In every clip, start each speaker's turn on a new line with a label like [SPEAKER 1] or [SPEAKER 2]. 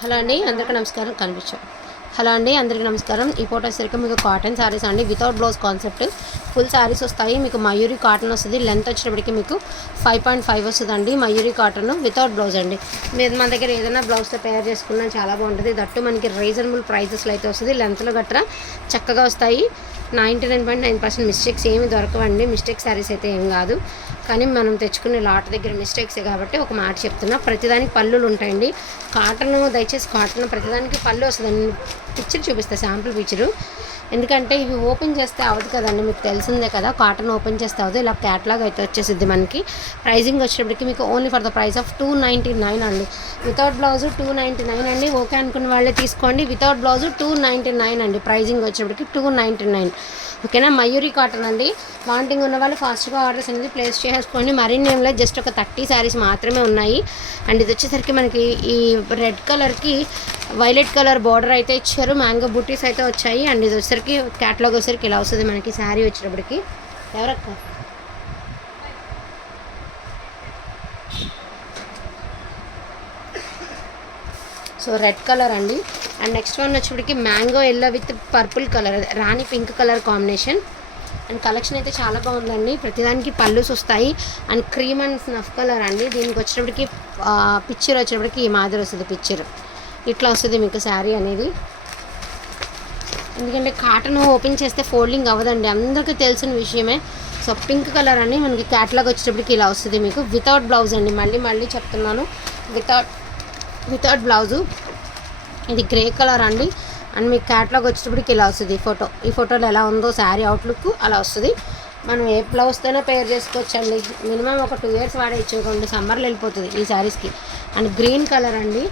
[SPEAKER 1] Hello అండి అందరికీ నమస్కారం. కనిపించాం? హలో అండి అందరికీ నమస్కారం. ఈ ఫోటో వచ్చేసరికి మీకు కాటన్ శారీస్ అండి. Without blouse concept full sarees వస్తాయి. మీకు మయూరి కాటన్ వస్తుంది. లెంత్ వచ్చేటప్పటికి మీకు ఫైవ్ పాయింట్ ఫైవ్ వస్తుందండి. మయూరి కాటన్ వితౌట్ బ్లౌజ్ అండి. మీరు మన దగ్గర ఏదైనా బ్లౌజ్తో తయారు చేసుకున్నా చాలా బాగుంటుంది. దట్టు మనకి రీజనబుల్ ప్రైజెస్లో అయితే వస్తుంది. లెంత్లో గట్రా చక్కగా వస్తాయి. Ninety nine point nine percent mistakes ఏమి దొరకవండి. మిస్టేక్ శారీస్ అయితే ఏం కాదు. కానీ మనం తెచ్చుకునే లాట్ దగ్గర మిస్టేక్సే కాబట్టి ఒక మాట చెప్తున్నా. ప్రతిదానికి పళ్ళులు ఉంటాయండి. కాటన్ దయచేసి కాటన్ ప్రతిదానికి పళ్ళు వస్తుందండి. పిక్చర్ చూపిస్తా శాంపుల్ పిక్చరు ఎందుకంటే ఇవి ఓపెన్ చేస్తే అవ్వదు కదండి మీకు తెలిసిందే కదా కాటన్ ఓపెన్ చేస్తే అవ్వదు ఇలా క్యాట్లాగ్ అయితే వచ్చేసిద్ది మనకి. ప్రైజింగ్ వచ్చేటప్పటికి మీకు only for the price of two ninety nine అండి. Without blouse two ninety nine అండి ఓకే అనుకున్న వాళ్ళే తీసుకోండి. Without blouse two ninety nine అండి ప్రైజింగ్ వచ్చేటప్పటికి టూ నైంటీ నైన్. ఓకేనా? మయూరి కాటన్ అండి. వాంటింగ్ ఉన్న వాళ్ళు ఫాస్ట్గా ఆర్డర్స్ అనేది ప్లేస్ చేసేసుకోండి మరిన్ని ఏం జస్ట్ ఒక థర్టీ శారీస్ మాత్రమే ఉన్నాయి. అండ్ ఇది వచ్చేసరికి మనకి ఈ రెడ్ కలర్కి వైలెట్ కలర్ బార్డర్ అయితే ఇచ్చారు. మ్యాంగో బుటీస్ అయితే వచ్చాయి. అండ్ ఇది వచ్చేసరికి క్యాట్లాగ్ వచ్చేసరికి ఇలా వస్తుంది మనకి శారీ వచ్చినప్పటికి. ఎవరక్క? సో రెడ్ కలర్ అండి. అండ్ నెక్స్ట్ వన్ వచ్చేప్పటికి mango yellow with purple colour rani pink colour combination. And collection అయితే చాలా బాగుందండి. ప్రతిదానికి పళ్ళుస్ వస్తాయి and cream and snuff colour అండి. దీనికి వచ్చేటప్పటికి పిక్చర్ వచ్చేటప్పటికి ఈ మాదిరి వస్తుంది పిక్చర్ ఇట్లా వస్తుంది మీకు శారీ అనేది. ఎందుకంటే కాటన్ ఓపెన్ చేస్తే ఫోల్డింగ్ అవ్వదండి. అందరికీ తెలిసిన విషయమే. సో పింక్ కలర్ అని మనకి క్యాట్లాగ్ వచ్చేటప్పటికి ఇలా వస్తుంది మీకు. వితౌట్ బ్లౌజ్ అండి. మళ్ళీ మళ్ళీ చెప్తున్నాను. వితౌట్ వితౌట్ బ్లౌజు ఇది గ్రే కలర్ అండి. అండ్ మీకు క్యాట్లాగ్ వచ్చేటప్పటికి ఇలా వస్తుంది ఈ ఫోటో. ఈ ఫోటోలో ఎలా ఉందో శారీ అవుట్లుక్ అలా వస్తుంది. మనం ఏ బ్లౌజ్తోనే పేర్ చేసుకోవచ్చండి. మినిమం ఒక టూ ఇయర్స్ వాడే ఇచ్చుకోండి సమ్మర్లో వెళ్ళిపోతుంది ఈ శారీస్కి. అండ్ గ్రీన్ కలర్ అండి.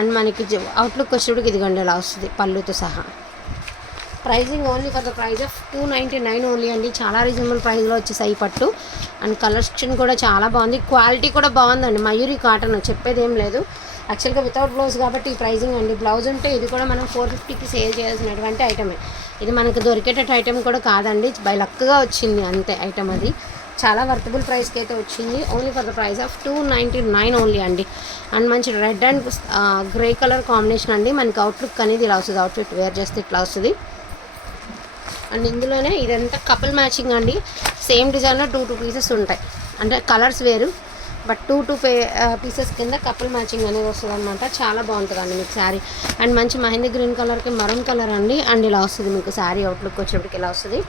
[SPEAKER 1] అండ్ మనకి అవుట్లుక్ వచ్చేటప్పటికి ఇదిగోండి ఇలా వస్తుంది పళ్ళుతో సహా. Pricing only for the price of two ninety nine only అండి. చాలా రీజనబుల్ ప్రైస్లో వచ్చేసాయి పట్టు. అండ్ కలెక్షన్ కూడా చాలా బాగుంది. క్వాలిటీ కూడా బాగుందండి. మయూరి కాటన్ చెప్పేది ఏం లేదు. యాక్చువల్గా వితౌట్ బ్లౌజ్ కాబట్టి ఈ ప్రైజింగ్ అండి. బ్లౌజ్ ఉంటే ఇది కూడా మనం ఫోర్ ఫిఫ్టీకి సేల్ చేయాల్సినటువంటి ఐటమే ఇది మనకు దొరికేటట్టు ఐటమ్ కూడా కాదండి. బై లక్గా వచ్చింది అంతే ఐటమ్ అది. చాలా వర్తబుల్ ప్రైస్కి అయితే వచ్చింది. Only for the price of two ninety nine only అండి. అండ్ మంచి red and grey colour combination అండి. మనకి అవుట్లుక్ అనేది ఇలా వస్తుంది. అవుట్ఫిట్ వేర్ చేస్తే ఇట్లా వస్తుంది. అండ్ ఇందులోనే ఇదంతా కపుల్ మ్యాచింగ్ అండి. సేమ్ డిజైన్లో టూ టూ పీసెస్ ఉంటాయి. అంటే కలర్స్ వేరు. బట్ టూ టూ పే పీసెస్ కింద కపుల్ మ్యాచింగ్ అనేది వస్తుంది అనమాట చాలా బాగుంటుంది అండి మీకు శారీ అండ్ మంచి మహిందీ గ్రీన్ కలర్కి మరూన్ కలర్ అండి. అండ్ ఇలా వస్తుంది మీకు శారీ అవుట్లుక్ వచ్చేప్పటికి ఇలా వస్తుంది.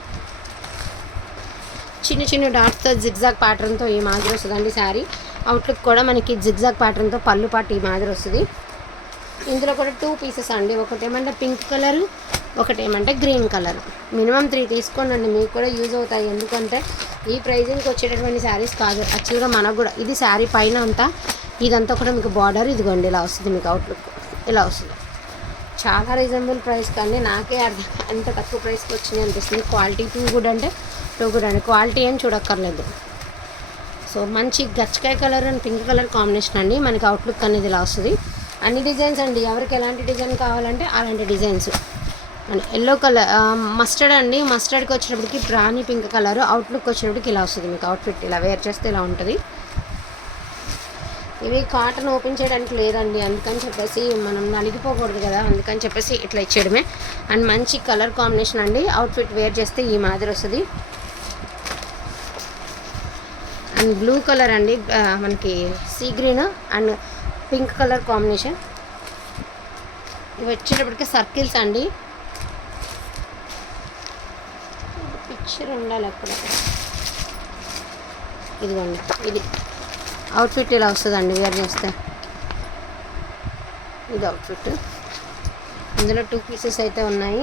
[SPEAKER 1] చిన్న చిన్న డాట్స్తో జిగ్జాగ్ ప్యాటర్న్తో ఈ మాదిరి వస్తుందండి శారీ. అవుట్లుక్ కూడా మనకి జిగ్జాగ్ ప్యాటర్న్తో పళ్ళు పాటు ఈ మాదిరి వస్తుంది. ఇందులో కూడా టూ పీసెస్ అండి. ఒకటి ఏమంటే పింక్ కలర్ ఒకటి ఏమంటే గ్రీన్ కలర్ మినిమం త్రీ తీసుకోండి మీకు కూడా యూజ్ అవుతాయి. ఎందుకంటే ఈ ప్రైజింగ్కి వచ్చేటటువంటి శారీస్ కాదు. యాక్చువల్గా మనకు కూడా ఇది శారీ పైన అంతా ఇదంతా కూడా మీకు బార్డర్ ఇదిగోండి. ఇలా వస్తుంది మీకు అవుట్లుక్ ఇలా వస్తుంది. చాలా రీజనబుల్ ప్రైస్ కానీ నాకే అర్థం. అంత తక్కువ ప్రైస్కి వచ్చింది అనిపిస్తుంది. క్వాలిటీ టూ గుడ్ అంటే టూ గుడ్ క్వాలిటీ ఏం చూడక్కర్లేదు. సో మంచి గచ్చకాయ colour and pink colour combination అండి. మనకి అవుట్లుక్ అనేది ఇలా వస్తుంది. అన్ని డిజైన్స్ అండి. ఎవరికి ఎలాంటి డిజైన్ కావాలంటే అలాంటి designs. And yellow colour mustard అండి. మస్టర్డ్కి వచ్చేటప్పటికి రాణి పింక్ కలర్ అవుట్లుక్ వచ్చేటప్పటికి ఇలా వస్తుంది మీకు అవుట్ఫిట్ ఇలా వేర్ చేస్తే ఇలా ఉంటుంది. ఇవి కాటన్ ఓపెన్ చేయడానికి లేదండి. అందుకని చెప్పేసి మనం నలిగిపోకూడదు కదా. అందుకని చెప్పేసి ఇట్లా ఇచ్చేయడమే. అండ్ మంచి కలర్ కాంబినేషన్ అండి. అవుట్ఫిట్ వేర్ చేస్తే ఈ మాదిరి వస్తుంది. అండ్ బ్లూ కలర్ అండి మనకి sea green and pink colour combination. ఇవి వచ్చేటప్పటికి సర్కిల్స్ అండి. పిక్చర్ ఉండాలి అక్కడ. ఇదిగోండి ఇది. అవుట్ఫిట్ ఇలా వస్తుందండి వేర్ చేస్తే. ఇది అవుట్ఫిట్ ఇందులో టూ పీసెస్ అయితే ఉన్నాయి.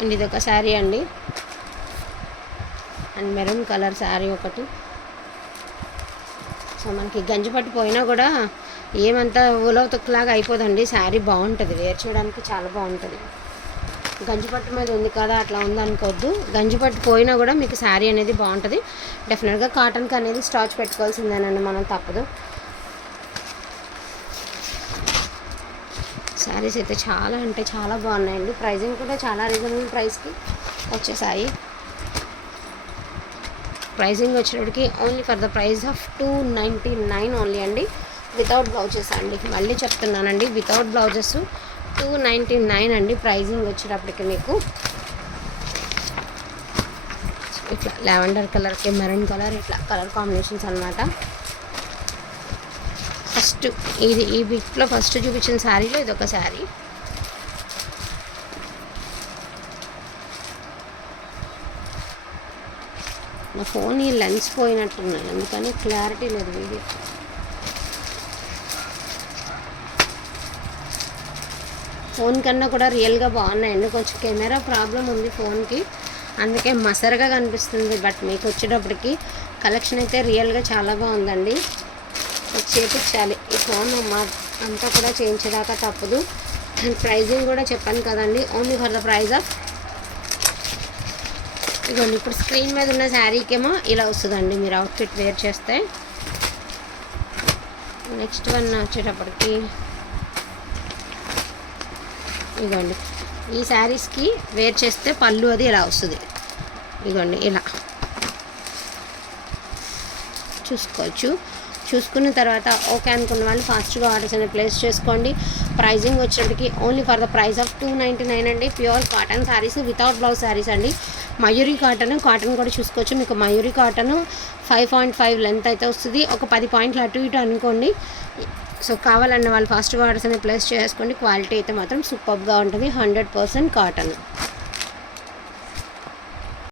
[SPEAKER 1] అండ్ ఇది ఒక శారీ అండి. అండ్ మెరూన్ కలర్ శారీ ఒకటి. సో మనకి గంజి పట్టు పోయినా కూడా ఏమంతా ఉలవ తొక్కులాగా అయిపోదండి. శారీ బాగుంటుంది. వేర్ చేయడానికి చాలా బాగుంటుంది. గంజిపట్టు మీద ఉంది కదా అట్లా ఉంది అనుకోవద్దు గంజిపట్టు పోయినా కూడా మీకు శారీ అనేది బాగుంటుంది. డెఫినెట్గా కాటన్కి అనేది స్టాచ్ పెట్టుకోవాల్సిందేనండి. మనం తప్పదు. శారీస్ అయితే చాలా అంటే చాలా బాగున్నాయండి. ప్రైజింగ్ కూడా చాలా రీజనబుల్ ప్రైస్కి వచ్చేసాయి ప్రైజింగ్ వచ్చేటప్పటికి only for the price of two ninety nine only అండి. వితౌట్ బ్లౌజెస్ అండి. మళ్ళీ చెప్తున్నానండి without blouses two ninety nine అండి ప్రైజింగ్ వచ్చేటప్పటికి మీకు. ఇట్లా లావెండర్ కలర్కి మెరూన్ కలర్ ఇట్లా కలర్ కాంబినేషన్స్ అన్నమాట. ఫస్ట్ ఇది ఈ బిట్లో ఫస్ట్ చూపించిన శారీలో ఇది ఒక శారీ. నా ఫోన్ ఈ లెన్స్ పోయినట్టున్నాయి అందుకని క్లారిటీ లేదు వీడియో. ఫోన్ కన్నా కూడా రియల్గా బాగున్నాయండి కొంచెం కెమెరా ప్రాబ్లం ఉంది ఫోన్కి. అందుకే మసరగా కనిపిస్తుంది బట్ మీకు వచ్చేటప్పటికి కలెక్షన్ అయితే రియల్గా చాలా బాగుందండి. చేపించాలి ఈ ఫోన్ మా అంతా కూడా చేయించేదాకా తప్పదు. అండ్ ప్రైజింగ్ కూడా చెప్పాను కదండి only for the price of ఇదిగోండి ఇప్పుడు స్క్రీన్ మీద ఉన్న శారీకేమో ఇలా వస్తుందండి మీరు అవుట్ఫిట్ వేర్ చేస్తే. నెక్స్ట్ వన్ వచ్చేటప్పటికి ఇదిగోండి ఈ శారీస్కి వేర్ చేస్తే పళ్ళు అది ఇలా వస్తుంది. ఇదిగోండి ఇలా. చూసుకోవచ్చు. చూసుకున్న తర్వాత ఓకే అనుకున్న వాళ్ళు ఫాస్ట్గా ఆర్డర్స్ అనేది ప్లేస్ చేసుకోండి. Pricing వచ్చేటికి only for the price of two ninety nine అండి. Pure cotton saris without blouse saris అండి. మయూరి కాటన్ కాటన్ కూడా చూసుకోవచ్చు. మీకు Mayuri cotton five point five length అయితే వస్తుంది. ఒక పది పాయింట్లు అటు ఇటు అనుకోండి. సో కావాలన్న వాళ్ళు ఫాస్ట్గా ఆర్డర్స్ అనేది ప్లేస్ చేసుకోండి. క్వాలిటీ అయితే మాత్రం సూపర్గా ఉంటుంది. Hundred percent cotton